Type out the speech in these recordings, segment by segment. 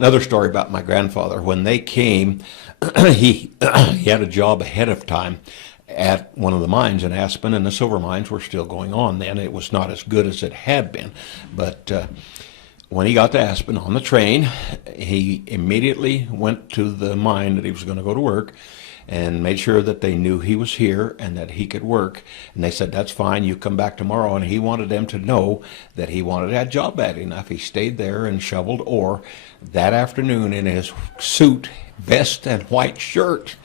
another story about my grandfather. When they came, he had a job ahead of time at one of the mines in Aspen, and the silver mines were still going on then. It was not as good as it had been, but when he got to Aspen on the train, he immediately went to the mine that he was going to go to work and made sure that they knew he was here and that he could work. And they said, that's fine, you come back tomorrow. And he wanted them to know that he wanted that job bad enough. He stayed there and shoveled ore that afternoon in his suit, vest, and white shirt.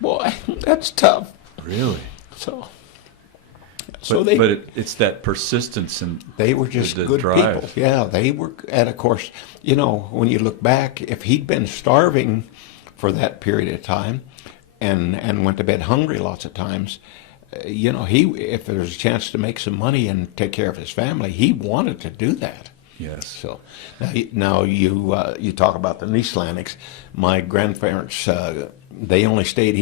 Boy, that's tough. Really? But it's that persistence, and they were just the good drive. people. Yeah, they were. And of course, you know, when you look back, if he'd been starving for that period of time and went to bed hungry lots of times, you know, if there was a chance to make some money and take care of his family, he wanted to do that. Yes. So now you talk about the Nieslandics. My grandparents, he only stayed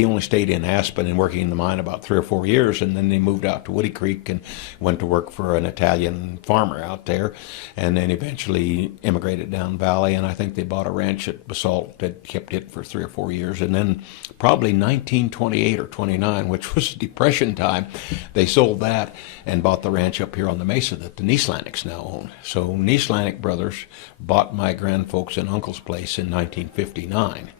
in Aspen and working in the mine about 3 or 4 years, and then they moved out to Woody Creek and went to work for an Italian farmer out there, and then eventually immigrated down valley, and I think they bought a ranch at Basalt that kept it for 3 or 4 years, and then probably 1928 or 29, which was Depression time, they sold that and bought the ranch up here on the mesa that the Nieslandics now own. So Nieslandic brothers bought my grandfolks and uncle's place in 1959.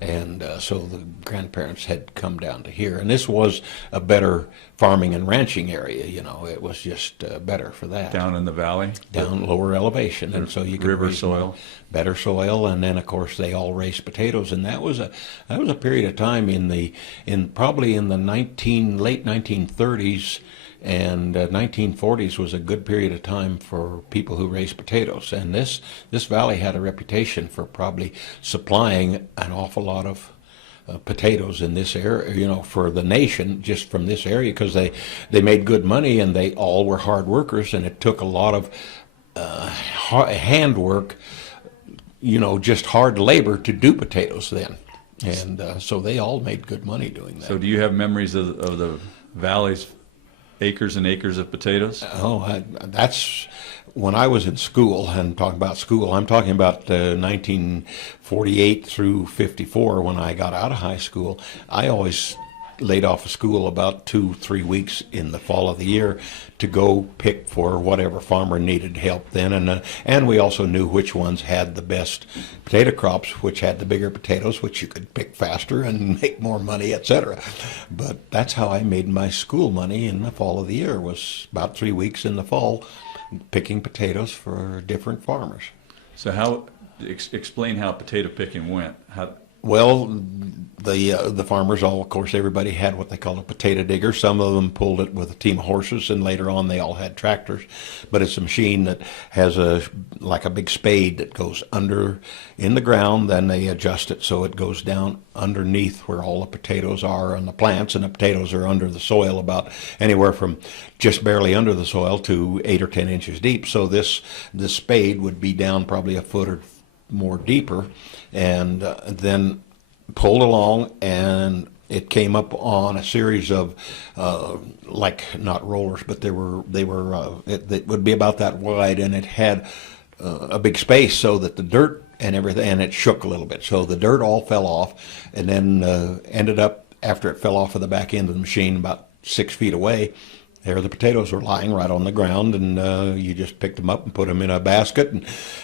And so the grandparents had come down to here. And this was a better farming and ranching area, you know. It was just better for that. Down in the valley? Down lower elevation. And so you could river raise soil. Better soil. And then, of course, they all raised potatoes. And that was a period of time probably in the late 1930s and 1940s was a good period of time for people who raised potatoes. And this valley had a reputation for probably supplying an awful lot of potatoes in this area, you know, for the nation, just from this area, because they made good money and they all were hard workers, and it took a lot of handwork, you know, just hard labor to do potatoes then. And so they all made good money doing that. So do you have memories of the valley's acres and acres of potatoes? That's when I was in school, and talking about school, I'm talking about 1948 through 54 when I got out of high school. I always laid off of school about 2-3 weeks in the fall of the year to go pick for whatever farmer needed help then, and we also knew which ones had the best potato crops, which had the bigger potatoes, which you could pick faster and make more money, etc. But that's how I made my school money in the fall of the year, was about 3 weeks in the fall picking potatoes for different farmers. So explain how potato picking went. Well, the farmers all, of course, everybody had what they call a potato digger. Some of them pulled it with a team of horses, and later on they all had tractors. But it's a machine that has like a big spade that goes under in the ground. Then they adjust it so it goes down underneath where all the potatoes are and the plants, and the potatoes are under the soil about anywhere from just barely under the soil to 8 or 10 inches deep. So this spade would be down probably a foot or more deeper, and then pulled along, and it came up on a series of like, not rollers, but it would be about that wide, and it had a big space so that the dirt and everything, and it shook a little bit, so the dirt all fell off, and then ended up, after it fell off of the back end of the machine about 6 feet away, there the potatoes were lying right on the ground, and you just picked them up and put them in a basket,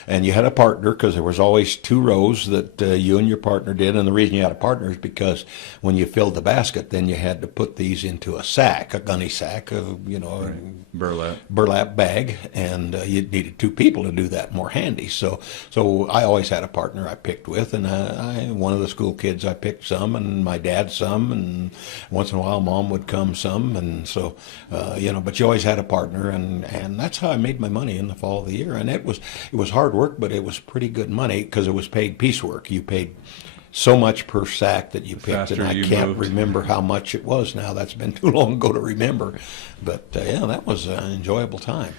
and you had a partner, because there was always 2 rows that you and your partner did. And the reason you had a partner is because when you filled the basket, then you had to put these into a sack, a gunny sack, you know, right. burlap bag, and you needed 2 people to do that more handy. So I always had a partner I picked with, and one of the school kids I picked some, and my dad some, and once in a while Mom would come some, and so you know, but you always had a partner, and that's how I made my money in the fall of the year. And it was hard work, but it was pretty good money because it was paid piecework. You paid so much per sack that you picked, and I can't remember how much it was now. That's been too long ago to remember. But yeah, that was an enjoyable time.